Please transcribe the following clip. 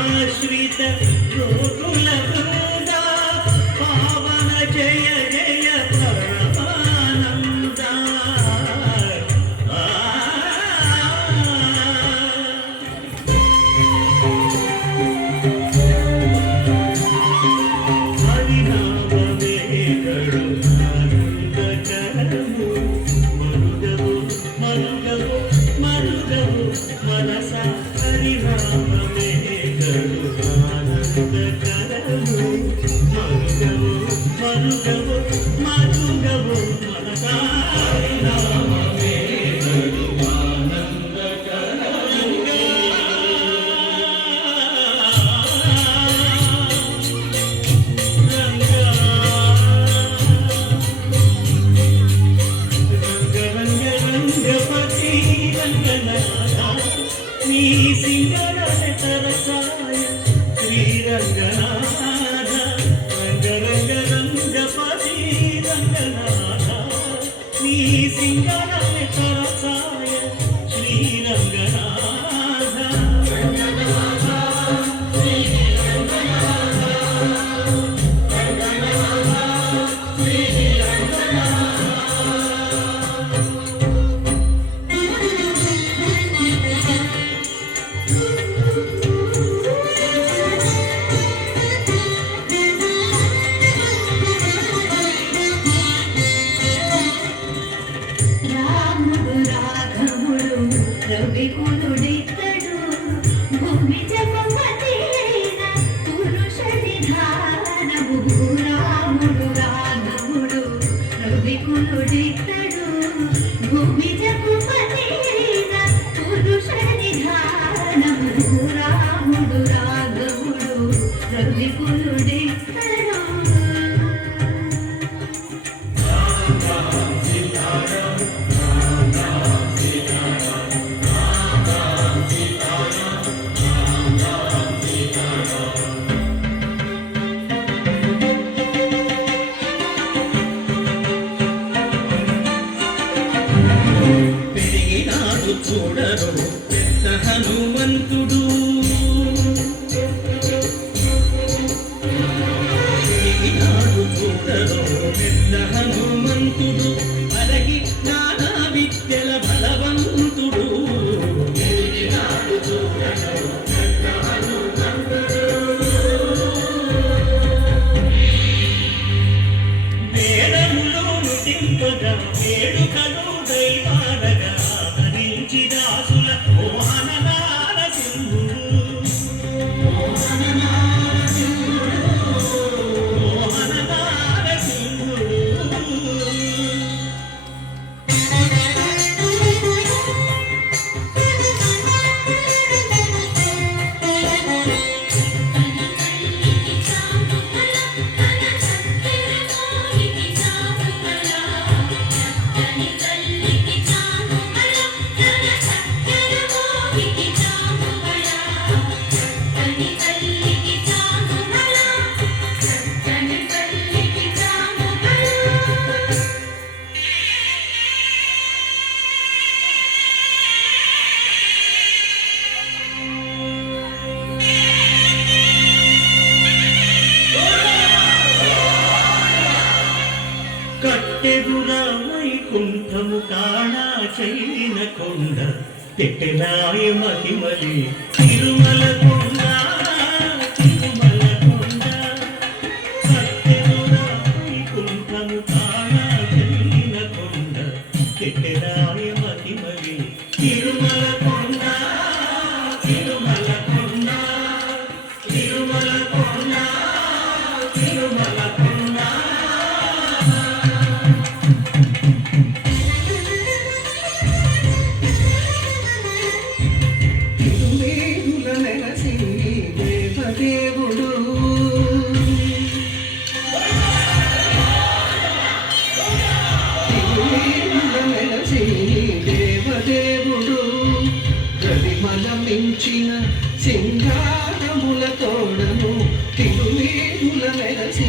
ఆశ్రిత గోకుల బృంద పావన జయ జయ పరమానంద హరినామేకడు ఆనందకరము మరుగవు మరుగవు మరుగవు మనస హరినామేకడు ఆనందకరము మరుగవు మరుగవు మరుగవు మనస హరినామేకడు నీ సింగరణ తరసాయ శ్రీరంగనాథ రంగరంగ రంగపతి రంగనాథ నీ సింగరణ తరసాయ శ్రీరంగనాథ రవికులుడితడు భూమి జగమతీన పురుష నిధానము రాముడు రాఘవుడు రవికులుడితడు భూమి జగమతీన పురుష నిధానము రాముడు రాఘవుడు రవికులుడితడు చూడరు పెద్ద హనుమంతుడు చూడరు పెద్ద హనుమంతుడు అలగి నానా విద్యల బలవంతుడు వేదములో నుతింపగా వేడుకలు దైవానగా దాసుల మోహన నారసింహుడు మోహన నారసింహుడు కట్టెదురా వైకుంఠము కాణా చైన కొండ పెట్టెలాయ మహిమలి తిరుమల కొండ తిరుమల కొండ కట్టెదురా వైకుంఠము కాణా చైన కొండ పెట్టెలాయ మహిమలి తిరుమల కొండ తిరుమల కొండ తిరుమల కొండ తిరుమల కొండ దేవుడు దేవదేవుడు ప్రతిమల మించిన సింగారముల తోడను తిరుమేరుల మెలసి